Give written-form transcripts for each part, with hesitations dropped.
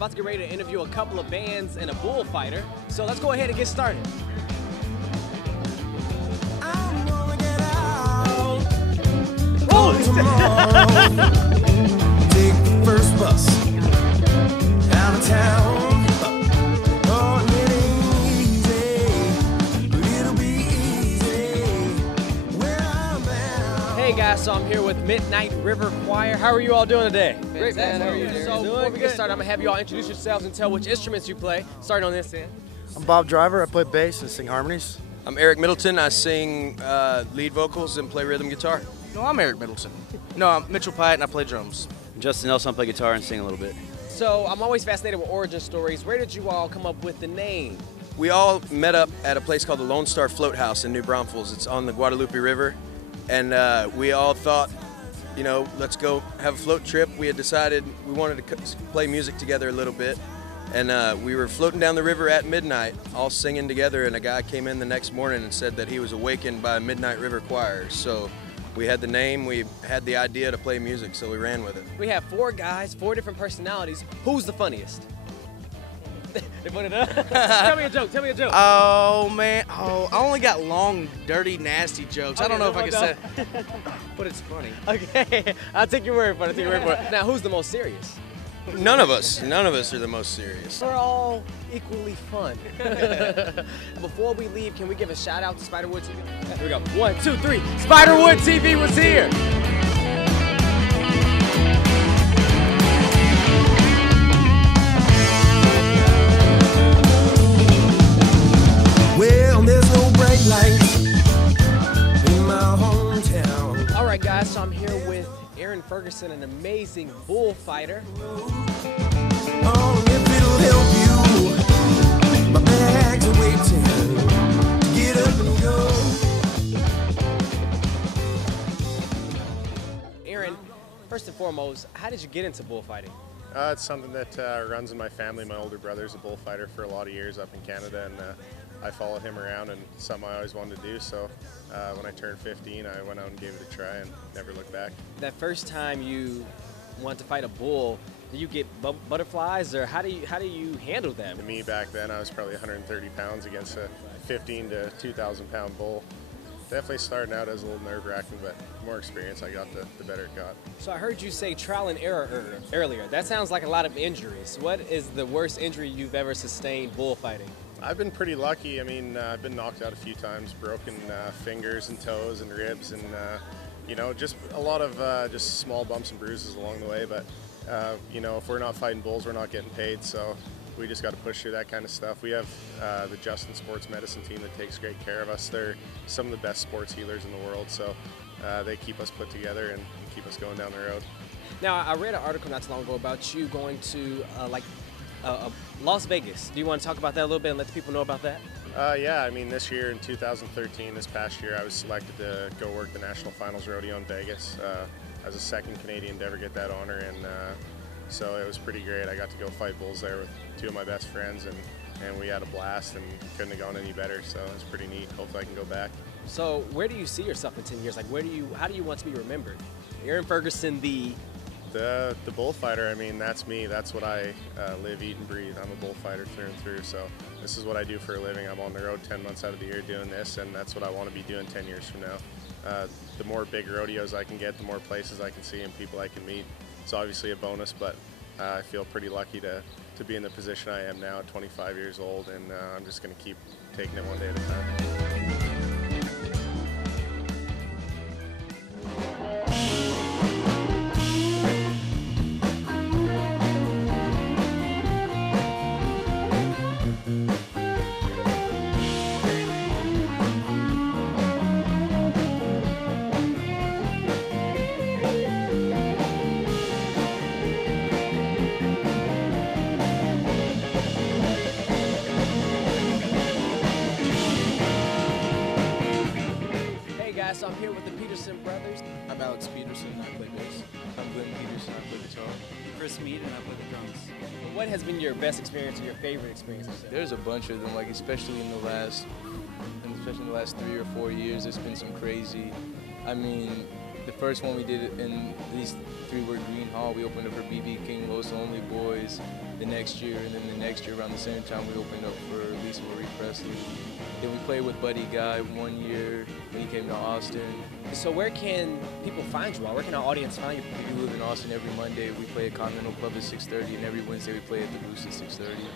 about to get ready to interview a couple of bands and a bullfighter. So let's go ahead and get started. I'm gonna get out. Take the first bus out of town. Oh, it ain't easy, but it'll be easy where I'm bound. Hey guys, so I'm here with Midnight River Choir. How are you all doing today? Great, man. How are you? So before we get started, I'm gonna have you all introduce yourselves and tell which instruments you play. Starting on this end. I'm Bob Driver. I play bass and sing harmonies. I'm Eric Middleton. I sing lead vocals and play rhythm guitar. No, I'm Eric Middleton. No, I'm Mitchell Pyatt and I play drums. Justin Nelson, I play guitar and sing a little bit. So I'm always fascinated with origin stories. Where did you all come up with the name? We all met up at a place called the Lone Star Float House in New Braunfels. It's on the Guadalupe River. And we all thought, you know, let's go have a float trip. We had decided we wanted to play music together a little bit. And we were floating down the river at midnight, all singing together, and a guy came in the next morning and said that he was awakened by Midnight River Choir. So we had the name, we had the idea to play music, so we ran with it. We have 4 guys, 4 different personalities. Who's the funniest? They put it up. Tell me a joke, tell me a joke. Oh, man. Oh, I only got long, dirty, nasty jokes. I don't know if I can say but it's funny. Okay, I'll take your word for it, Now, who's the most serious? None of us are the most serious. We're all equally fun. Before we leave, can we give a shout out to Spiderwood TV? Here we go. 1, 2, 3. Spiderwood TV was here. Well, there's no bright lights in my hometown. All right, guys, so I'm here with Aaron Ferguson, an amazing bullfighter. Oh, if it'll help you, my bags are waiting to get up and go. Aaron, first and foremost, how did you get into bullfighting? It's something that runs in my family. My older brother's a bullfighter for a lot of years up in Canada, and I followed him around, and it's something I always wanted to do. So when I turned 15, I went out and gave it a try and never looked back. That first time you wanted to fight a bull, do you get butterflies, or how do you handle them? To me, back then, I was probably 130 pounds against a 15 to 2,000 pound bull. Definitely starting out as a little nerve-wracking, but the more experience I got, the better it got. So I heard you say trial and error earlier. That sounds like a lot of injuries. What is the worst injury you've ever sustained bullfighting? I've been pretty lucky. I mean, I've been knocked out a few times, broken fingers and toes and ribs, and you know, just a lot of just small bumps and bruises along the way. But you know, if we're not fighting bulls, we're not getting paid. So we just got to push through that kind of stuff. We have the Justin Sports Medicine team that takes great care of us. They're some of the best sports healers in the world. So they keep us put together and keep us going down the road. Now, I read an article not too long ago about you going to Las Vegas. Do you want to talk about that a little bit and let the people know about that? Yeah, I mean, this year in 2013, this past year, I was selected to go work the National Finals Rodeo in Vegas. I was the second Canadian to ever get that honor, and so it was pretty great. I got to go fight bulls there with 2 of my best friends, and we had a blast and couldn't have gone any better, so it was pretty neat. Hopefully I can go back. So where do you see yourself in 10 years? Like, how do you want to be remembered? Aaron Ferguson, the bullfighter. I mean, that's me. That's what I live, eat, and breathe. I'm a bullfighter through and through. So this is what I do for a living. I'm on the road 10 months out of the year doing this, and that's what I want to be doing 10 years from now. The more big rodeos I can get, the more places I can see and people I can meet. It's obviously a bonus, but I feel pretty lucky to be in the position I am now at 25 years old, and I'm just going to keep taking it one day at a time. So I'm here with the Peterson Brothers. I'm Alex Peterson, I play bass. I'm Glenn Peterson, I play guitar. Chris Mead, and I play the drums. What has been your best experience or your favorite experience? There's a bunch of them, like especially in the last 3 or 4 years, it's been some crazy. I mean, the first one we did in these 3 were Green Hall. We opened up for BB King, Los Lonely Boys. the next year, and then the next year around the same time we opened up for Lisa Marie Presley. Then we played with Buddy Guy 1 year when he came to Austin. So where can people find you all? Where can our audience find you? If you live in Austin, every Monday we play at Continental Club at 6:30, and every Wednesday we play at the Boost at 6:30.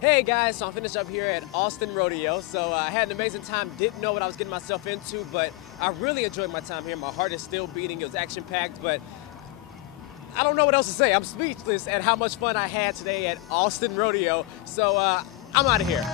Hey guys, so I'm finished up here at Austin Rodeo. So I had an amazing time, didn't know what I was getting myself into, but I really enjoyed my time here. My heart is still beating, it was action-packed, but I don't know what else to say. I'm speechless at how much fun I had today at Austin Rodeo. So I'm out of here.